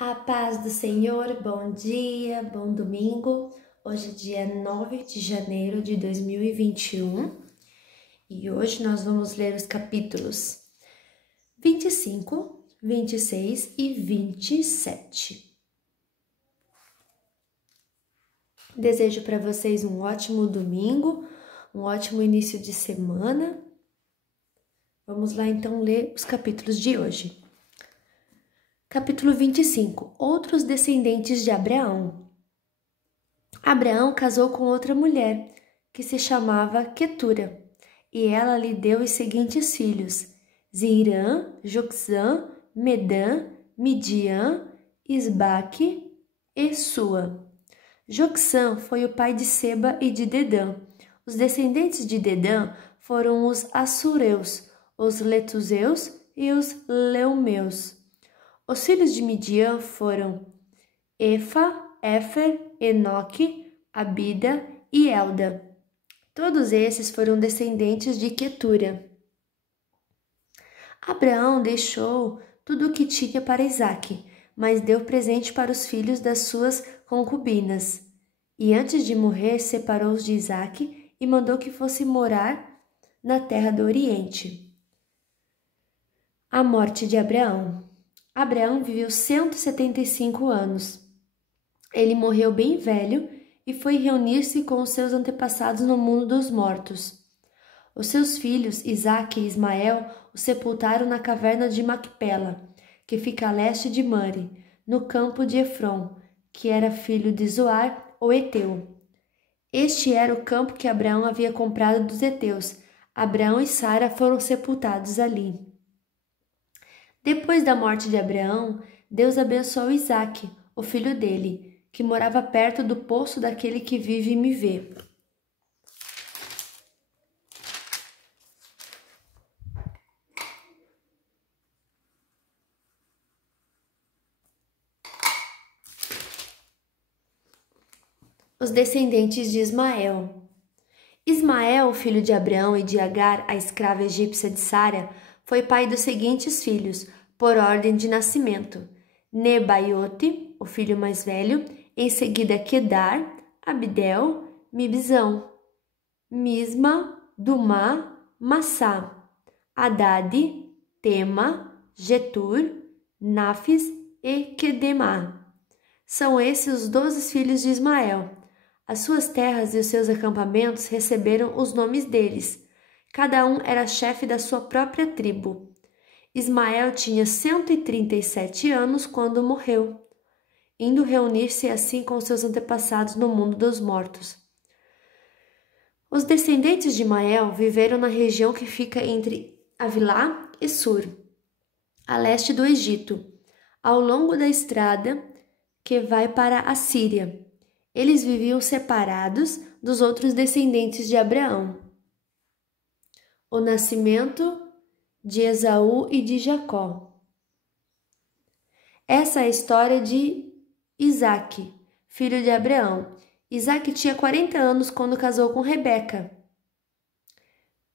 A paz do Senhor, bom dia, bom domingo. Hoje é dia 9 de janeiro de 2021 e hoje nós vamos ler os capítulos 25, 26 e 27. Desejo para vocês um ótimo domingo, um ótimo início de semana. Vamos lá então ler os capítulos de hoje. Capítulo 25. Outros descendentes de Abraão. Abraão casou com outra mulher, que se chamava Quetura, e ela lhe deu os seguintes filhos: Zirã, Joxã, Medã, Midian, Isbaque e Sua. Joxã foi o pai de Seba e de Dedã. Os descendentes de Dedã foram os Assureus, os Letuseus e os Leumeus. Os filhos de Midian foram Efa, Éfer, Enoque, Abida e Elda. Todos esses foram descendentes de Quetura. Abraão deixou tudo o que tinha para Isaque, mas deu presente para os filhos das suas concubinas. E antes de morrer, separou-os de Isaque e mandou que fosse morar na terra do Oriente. A morte de Abraão. Abraão viveu 175 anos. Ele morreu bem velho e foi reunir-se com os seus antepassados no mundo dos mortos. Os seus filhos, Isaque e Ismael, o sepultaram na caverna de Macpela, que fica a leste de Mare, no campo de Efron, que era filho de Zoar, o Eteu. Este era o campo que Abraão havia comprado dos heteus. Abraão e Sara foram sepultados ali. Depois da morte de Abraão, Deus abençoou Isaque, o filho dele, que morava perto do poço daquele que vive e me vê. Os descendentes de Ismael. Ismael, filho de Abraão e de Agar, a escrava egípcia de Sara, foi pai dos seguintes filhos, por ordem de nascimento: Nebaiote, o filho mais velho, em seguida Quedar, Abdel, Mibzão, Misma, Dumá, Massá, Haddad, Tema, Getur, Nafis e Quedemá. São esses os 12 filhos de Ismael. As suas terras e os seus acampamentos receberam os nomes deles. Cada um era chefe da sua própria tribo. Ismael tinha 137 anos quando morreu, indo reunir-se assim com seus antepassados no mundo dos mortos. Os descendentes de Ismael viveram na região que fica entre Avilá e Sur, a leste do Egito, ao longo da estrada que vai para a Síria. Eles viviam separados dos outros descendentes de Abraão. O nascimento de Esaú e de Jacó. Essa é a história de Isaque, filho de Abraão. Isaque tinha 40 anos quando casou com Rebeca,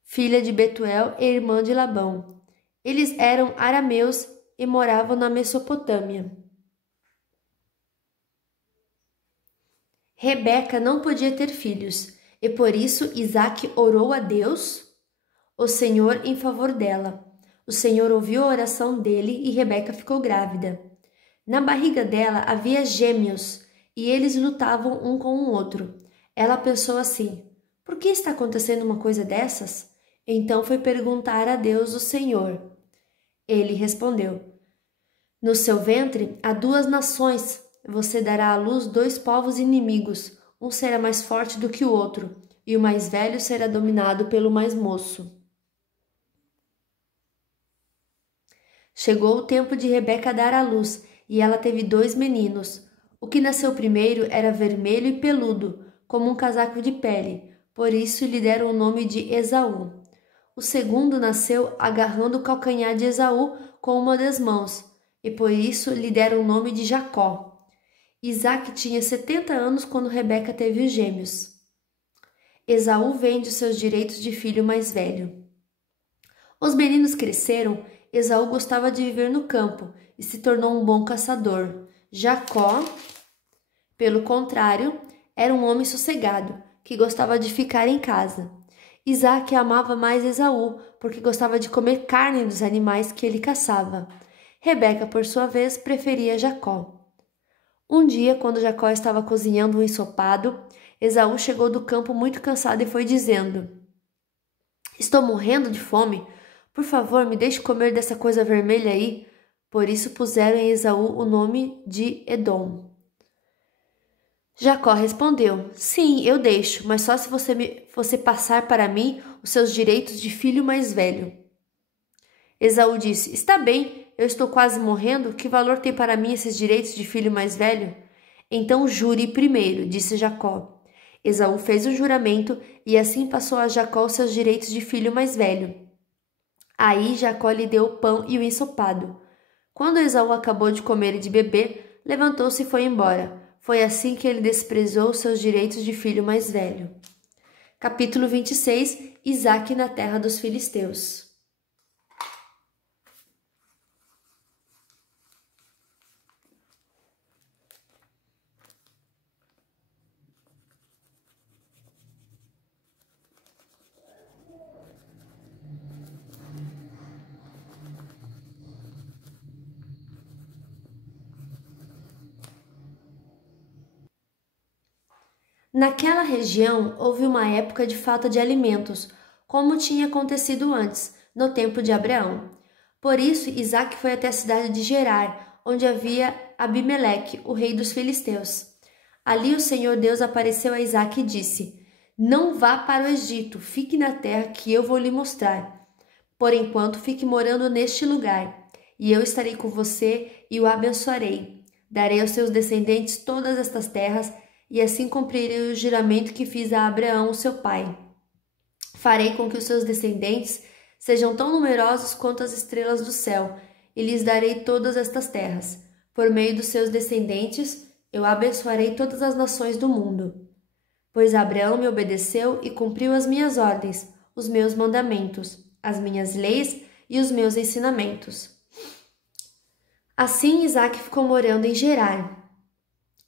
filha de Betuel e irmã de Labão. Eles eram arameus e moravam na Mesopotâmia. Rebeca não podia ter filhos, e por isso Isaque orou a Deus, o Senhor, em favor dela. O Senhor ouviu a oração dele e Rebeca ficou grávida. Na barriga dela havia gêmeos, e eles lutavam um com o outro. Ela pensou assim: por que está acontecendo uma coisa dessas? Então foi perguntar a Deus, o Senhor. Ele respondeu: no seu ventre há 2 nações. Você dará à luz 2 povos inimigos. Um será mais forte do que o outro, e o mais velho será dominado pelo mais moço. Chegou o tempo de Rebeca dar à luz, e ela teve 2 meninos. O que nasceu primeiro era vermelho e peludo, como um casaco de pele, por isso lhe deram o nome de Esaú. O segundo nasceu agarrando o calcanhar de Esaú com uma das mãos, e por isso lhe deram o nome de Jacó. Isaque tinha 70 anos quando Rebeca teve os gêmeos. Esaú vende os seus direitos de filho mais velho. Os meninos cresceram. Esaú gostava de viver no campo e se tornou um bom caçador. Jacó, pelo contrário, era um homem sossegado, que gostava de ficar em casa. Isaque amava mais Esaú, porque gostava de comer carne dos animais que ele caçava. Rebeca, por sua vez, preferia Jacó. Um dia, quando Jacó estava cozinhando um ensopado, Esaú chegou do campo muito cansado e foi dizendo: Estou morrendo de fome. Por favor, me deixe comer dessa coisa vermelha aí. Por isso puseram em Esaú o nome de Edom. Jacó respondeu: Sim, eu deixo, mas só se você passar para mim os seus direitos de filho mais velho. Esaú disse: Está bem, eu estou quase morrendo. Que valor tem para mim esses direitos de filho mais velho? Então jure primeiro, disse Jacó. Esaú fez o juramento e assim passou a Jacó os seus direitos de filho mais velho. Aí Jacó lhe deu o pão e o ensopado. Quando Esaú acabou de comer e de beber, levantou-se e foi embora. Foi assim que ele desprezou seus direitos de filho mais velho. Capítulo 26. Isaque na terra dos filisteus. Naquela região houve uma época de falta de alimentos, como tinha acontecido antes, no tempo de Abraão. Por isso, Isaque foi até a cidade de Gerar, onde havia Abimeleque, o rei dos filisteus. Ali o Senhor Deus apareceu a Isaque e disse: Não vá para o Egito, fique na terra que eu vou lhe mostrar. Por enquanto, fique morando neste lugar, e eu estarei com você e o abençoarei. Darei aos seus descendentes todas estas terras, e assim cumprirei o juramento que fiz a Abraão, seu pai. Farei com que os seus descendentes sejam tão numerosos quanto as estrelas do céu, e lhes darei todas estas terras. Por meio dos seus descendentes, eu abençoarei todas as nações do mundo. Pois Abraão me obedeceu e cumpriu as minhas ordens, os meus mandamentos, as minhas leis e os meus ensinamentos. Assim Isaque ficou morando em Gerar.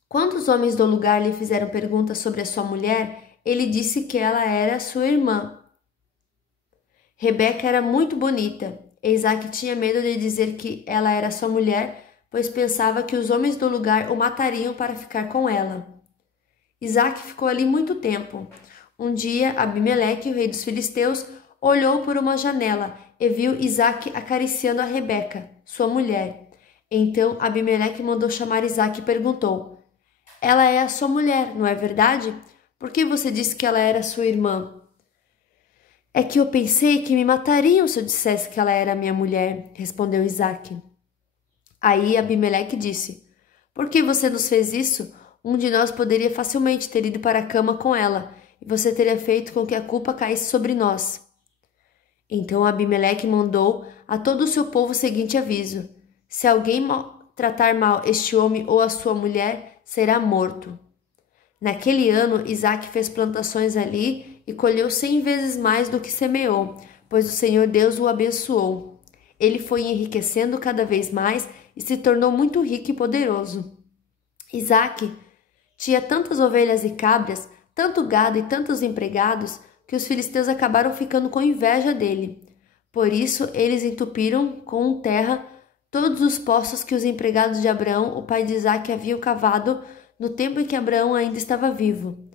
Quando os homens do lugar lhe fizeram perguntas sobre a sua mulher, ele disse que ela era sua irmã. Rebeca era muito bonita. Isaque tinha medo de dizer que ela era sua mulher, pois pensava que os homens do lugar o matariam para ficar com ela. Isaque ficou ali muito tempo. Um dia, Abimeleque, o rei dos filisteus, olhou por uma janela e viu Isaque acariciando a Rebeca, sua mulher. Então Abimeleque mandou chamar Isaque e perguntou: Ela é a sua mulher, não é verdade? Por que você disse que ela era sua irmã? É que eu pensei que me matariam se eu dissesse que ela era minha mulher, respondeu Isaque. Aí Abimeleque disse: Por que você nos fez isso? Um de nós poderia facilmente ter ido para a cama com ela, e você teria feito com que a culpa caísse sobre nós. Então Abimeleque mandou a todo o seu povo o seguinte aviso: Se alguém tratar mal este homem ou a sua mulher, será morto. Naquele ano, Isaque fez plantações ali e colheu 100 vezes mais do que semeou, pois o Senhor Deus o abençoou. Ele foi enriquecendo cada vez mais e se tornou muito rico e poderoso. Isaque tinha tantas ovelhas e cabras, tanto gado e tantos empregados, que os filisteus acabaram ficando com inveja dele. Por isso, eles entupiram com terra todos os poços que os empregados de Abraão, o pai de Isaque, haviam cavado no tempo em que Abraão ainda estava vivo.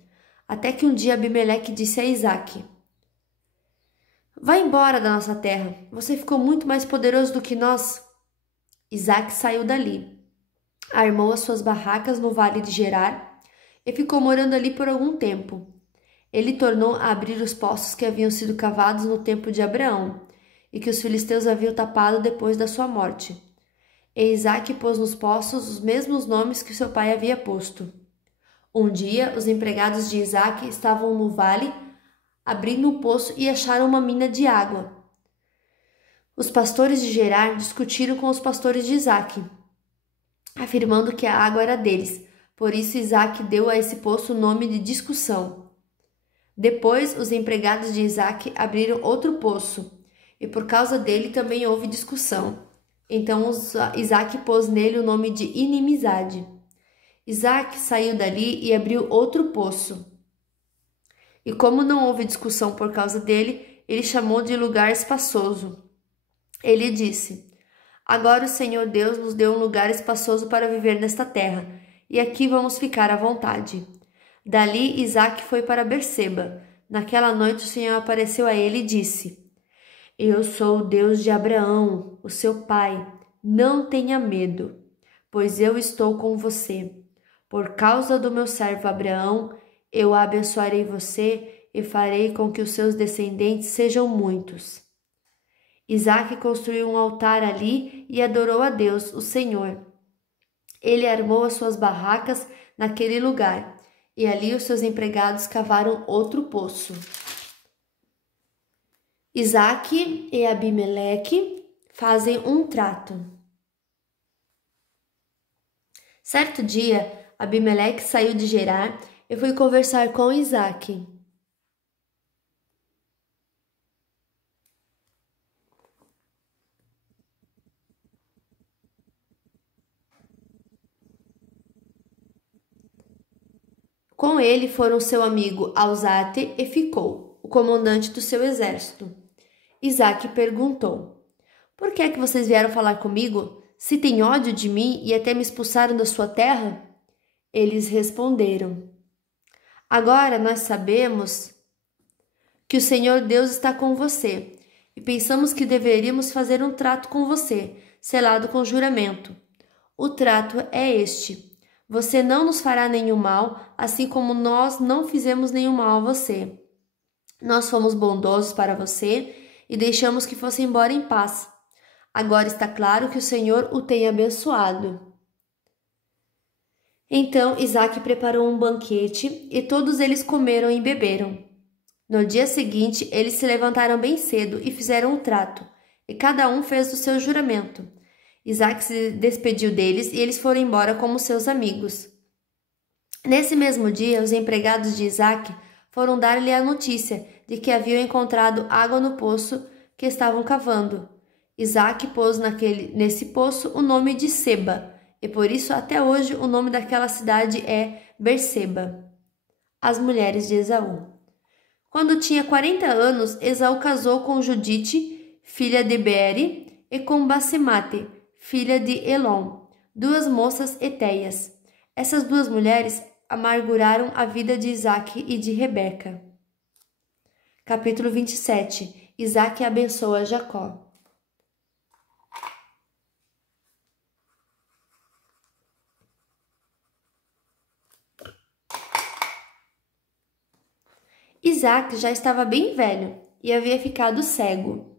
Até que um dia Abimeleque disse a Isaque: Vá embora da nossa terra, você ficou muito mais poderoso do que nós. Isaque saiu dali, armou as suas barracas no vale de Gerar e ficou morando ali por algum tempo. Ele tornou a abrir os poços que haviam sido cavados no tempo de Abraão e que os filisteus haviam tapado depois da sua morte. E Isaque pôs nos poços os mesmos nomes que seu pai havia posto. Um dia, os empregados de Isaque estavam no vale, abrindo um poço e acharam uma mina de água. Os pastores de Gerar discutiram com os pastores de Isaque, afirmando que a água era deles. Por isso Isaque deu a esse poço o nome de discussão. Depois, os empregados de Isaque abriram outro poço, e por causa dele também houve discussão. Então Isaac pôs nele o nome de inimizade. Isaac saiu dali e abriu outro poço. E como não houve discussão por causa dele, ele chamou de lugar espaçoso. Ele disse: Agora o Senhor Deus nos deu um lugar espaçoso para viver nesta terra, e aqui vamos ficar à vontade. Dali Isaac foi para Berseba. Naquela noite o Senhor apareceu a ele e disse: Eu sou o Deus de Abraão, o seu pai. Não tenha medo, pois eu estou com você. Por causa do meu servo Abraão, eu abençoarei você e farei com que os seus descendentes sejam muitos. Isaac construiu um altar ali e adorou a Deus, o Senhor. Ele armou as suas barracas naquele lugar, e ali os seus empregados cavaram outro poço. Isaac e Abimeleque fazem um trato. Certo dia, Abimeleque saiu de Gerar e foi conversar com Isaac. Com ele foram seu amigo Alzate e Ficou, o comandante do seu exército. Isaac perguntou: Por que é que vocês vieram falar comigo? Se têm ódio de mim e até me expulsaram da sua terra? Eles responderam: Agora nós sabemos que o Senhor Deus está com você e pensamos que deveríamos fazer um trato com você, selado com juramento. O trato é este: você não nos fará nenhum mal, assim como nós não fizemos nenhum mal a você. Nós fomos bondosos para você e deixamos que fosse embora em paz. Agora está claro que o Senhor o tem abençoado. Então Isaac preparou um banquete e todos eles comeram e beberam. No dia seguinte, eles se levantaram bem cedo e fizeram um trato, e cada um fez o seu juramento. Isaac se despediu deles e eles foram embora como seus amigos. Nesse mesmo dia, os empregados de Isaac foram dar-lhe a notícia de que haviam encontrado água no poço que estavam cavando. Isaac pôs nesse poço o nome de Seba, e por isso até hoje o nome daquela cidade é Berseba. As mulheres de Esaú. Quando tinha 40 anos, Esaú casou com Judite, filha de Beeri, e com Basemate, filha de Elon, duas moças etéias. Essas duas mulheres amarguraram a vida de Isaac e de Rebeca. Capítulo 27. Isaac abençoa Jacó. Isaac já estava bem velho e havia ficado cego.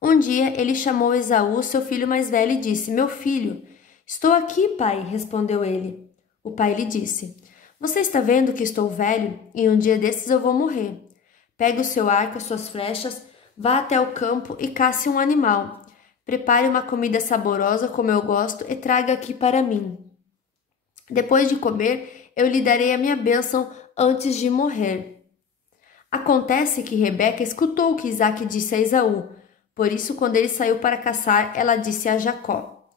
Um dia ele chamou Esaú, seu filho mais velho, e disse: Meu filho, estou aqui, pai, respondeu ele. O pai lhe disse: Você está vendo que estou velho e um dia desses eu vou morrer. Pegue o seu arco e suas flechas, vá até o campo e casse um animal. Prepare uma comida saborosa como eu gosto e traga aqui para mim. Depois de comer, eu lhe darei a minha bênção antes de morrer. Acontece que Rebeca escutou o que Isaac disse a Esaú. Por isso, quando ele saiu para caçar, ela disse a Jacó: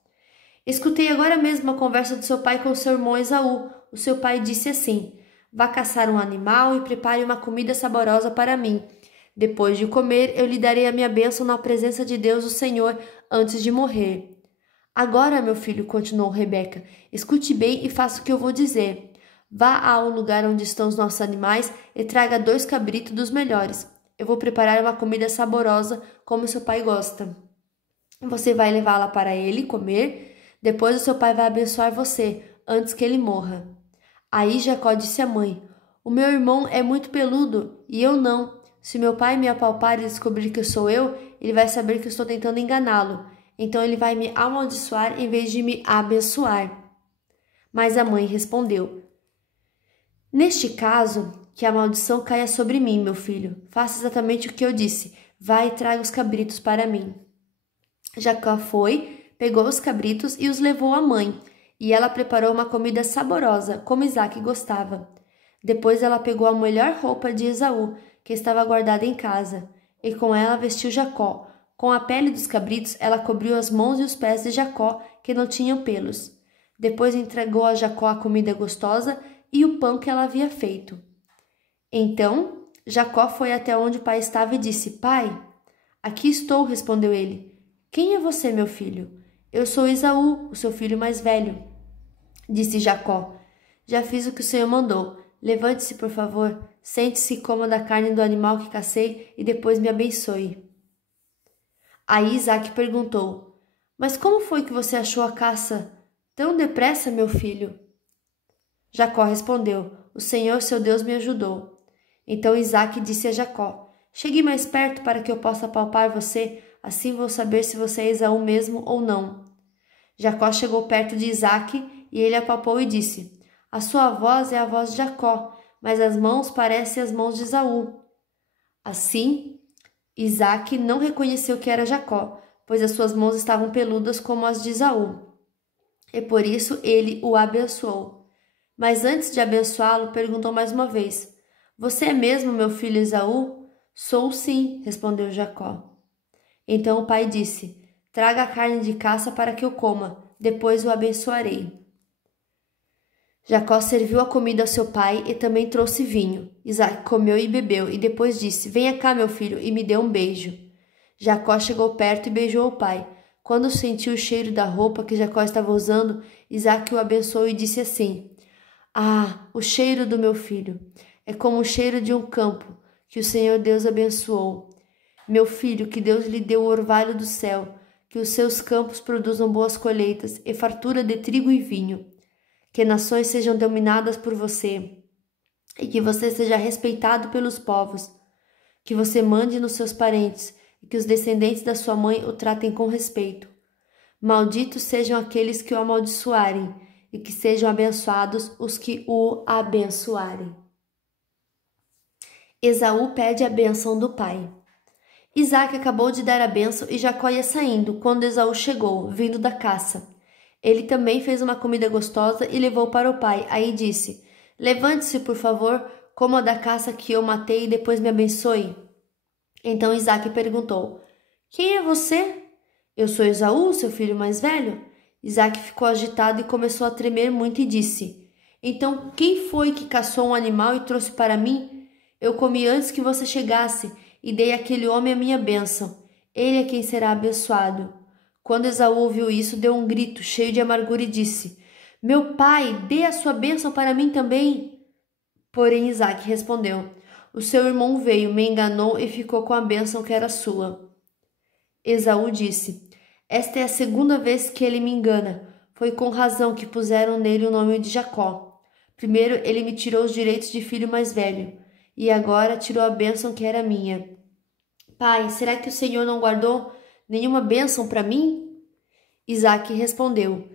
Escutei agora mesmo a conversa de seu pai com seu irmão Esaú. O seu pai disse assim: Vá caçar um animal e prepare uma comida saborosa para mim. Depois de comer, eu lhe darei a minha bênção na presença de Deus, o Senhor, antes de morrer. Agora, meu filho, continuou Rebeca, escute bem e faça o que eu vou dizer. Vá ao lugar onde estão os nossos animais e traga 2 cabritos dos melhores. Eu vou preparar uma comida saborosa, como seu pai gosta. Você vai levá-la para ele comer. Depois o seu pai vai abençoar você, antes que ele morra. Aí Jacó disse à mãe: O meu irmão é muito peludo, e eu não. Se meu pai me apalpar e descobrir que sou eu, ele vai saber que estou tentando enganá-lo. Então ele vai me amaldiçoar em vez de me abençoar. Mas a mãe respondeu: Neste caso, que a maldição caia sobre mim, meu filho. Faça exatamente o que eu disse. Vá e traga os cabritos para mim. Jacó foi, pegou os cabritos e os levou à mãe, e ela preparou uma comida saborosa, como Isaac gostava. Depois ela pegou a melhor roupa de Esaú, que estava guardada em casa, e com ela vestiu Jacó, Com a pele dos cabritos, ela cobriu as mãos e os pés de Jacó, que não tinham pelos. Depois entregou a Jacó a comida gostosa e o pão que ela havia feito. Então, Jacó foi até onde o pai estava e disse: Pai, aqui estou, respondeu ele. Quem é você, meu filho? Eu sou Esaú, o seu filho mais velho. Disse Jacó: Já fiz o que o Senhor mandou. Levante-se, por favor, sente-se e coma da carne do animal que cacei e depois me abençoe. Aí Isaque perguntou: Mas como foi que você achou a caça tão depressa, meu filho? Jacó respondeu: O Senhor, seu Deus, me ajudou. Então Isaque disse a Jacó: Chegue mais perto para que eu possa palpar você, assim vou saber se você é Esaú mesmo ou não. Jacó chegou perto de Isaque e ele apalpou e disse: A sua voz é a voz de Jacó, mas as mãos parecem as mãos de Esaú. Assim, Isaque não reconheceu que era Jacó, pois as suas mãos estavam peludas como as de Esaú. E por isso ele o abençoou. Mas antes de abençoá-lo, perguntou mais uma vez: Você é mesmo meu filho Esaú? Sou sim, respondeu Jacó. Então o pai disse: Traga a carne de caça para que eu coma, depois o abençoarei. Jacó serviu a comida ao seu pai e também trouxe vinho. Isaque comeu e bebeu, e depois disse: Venha cá, meu filho, e me dê um beijo. Jacó chegou perto e beijou o pai. Quando sentiu o cheiro da roupa que Jacó estava usando, Isaque o abençoou e disse assim: Ah, o cheiro do meu filho! É como o cheiro de um campo que o Senhor Deus abençoou. Meu filho, que Deus lhe deu o orvalho do céu, que os seus campos produzam boas colheitas e fartura de trigo e vinho. Que nações sejam dominadas por você e que você seja respeitado pelos povos. Que você mande nos seus parentes e que os descendentes da sua mãe o tratem com respeito. Malditos sejam aqueles que o amaldiçoarem e que sejam abençoados os que o abençoarem. Esaú pede a bênção do pai. Isaque acabou de dar a bênção e Jacó ia saindo quando Esaú chegou, vindo da caça. Ele também fez uma comida gostosa e levou para o pai. Aí disse: Levante-se, por favor, coma da caça que eu matei e depois me abençoe. Então Isaque perguntou: Quem é você? Eu sou Esaú, seu filho mais velho. Isaque ficou agitado e começou a tremer muito e disse: Então quem foi que caçou um animal e trouxe para mim? Eu comi antes que você chegasse e dei àquele homem a minha bênção. Ele é quem será abençoado. Quando Esaú ouviu isso, deu um grito, cheio de amargura, e disse: Meu pai, dê a sua bênção para mim também. Porém Isaque respondeu: O seu irmão veio, me enganou e ficou com a bênção que era sua. Esaú disse: Esta é a segunda vez que ele me engana. Foi com razão que puseram nele o nome de Jacó. Primeiro ele me tirou os direitos de filho mais velho, e agora tirou a bênção que era minha. Pai, será que o Senhor não guardou nenhuma bênção para mim? Isaque respondeu: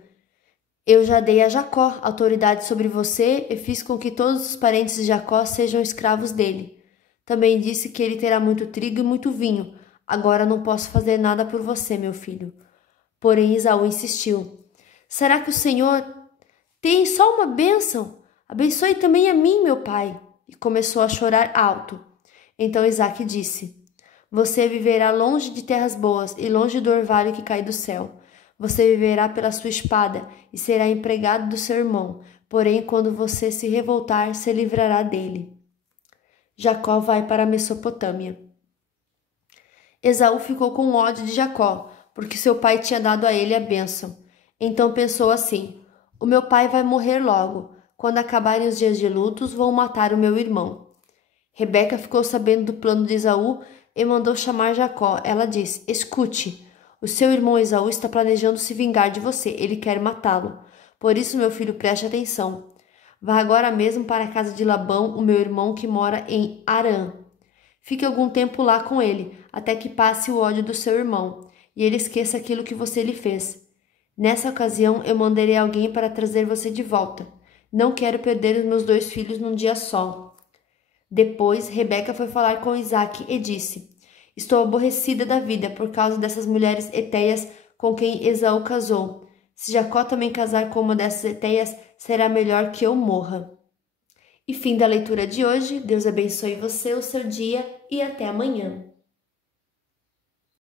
Eu já dei a Jacó autoridade sobre você e fiz com que todos os parentes de Jacó sejam escravos dele. Também disse que ele terá muito trigo e muito vinho. Agora não posso fazer nada por você, meu filho. Porém Esaú insistiu: Será que o Senhor tem só uma bênção? Abençoe também a mim, meu pai. E começou a chorar alto. Então Isaque disse: Você viverá longe de terras boas e longe do orvalho que cai do céu. Você viverá pela sua espada e será empregado do seu irmão. Porém, quando você se revoltar, se livrará dele. Jacó vai para a Mesopotâmia. Esaú ficou com ódio de Jacó, porque seu pai tinha dado a ele a bênção. Então pensou assim: O meu pai vai morrer logo. Quando acabarem os dias de lutos, vou matar o meu irmão. Rebeca ficou sabendo do plano de Esaú e mandou chamar Jacó. Ela disse: Escute, o seu irmão Esaú está planejando se vingar de você. Ele quer matá-lo. Por isso, meu filho, preste atenção. Vá agora mesmo para a casa de Labão, o meu irmão que mora em Harã. Fique algum tempo lá com ele, até que passe o ódio do seu irmão, e ele esqueça aquilo que você lhe fez. Nessa ocasião, eu mandarei alguém para trazer você de volta. Não quero perder os meus 2 filhos num dia só. Depois, Rebeca foi falar com Isaque e disse: Estou aborrecida da vida por causa dessas mulheres hetéias com quem Esaú casou. Se Jacó também casar com uma dessas hetéias, será melhor que eu morra. E fim da leitura de hoje. Deus abençoe você, o seu dia, e até amanhã.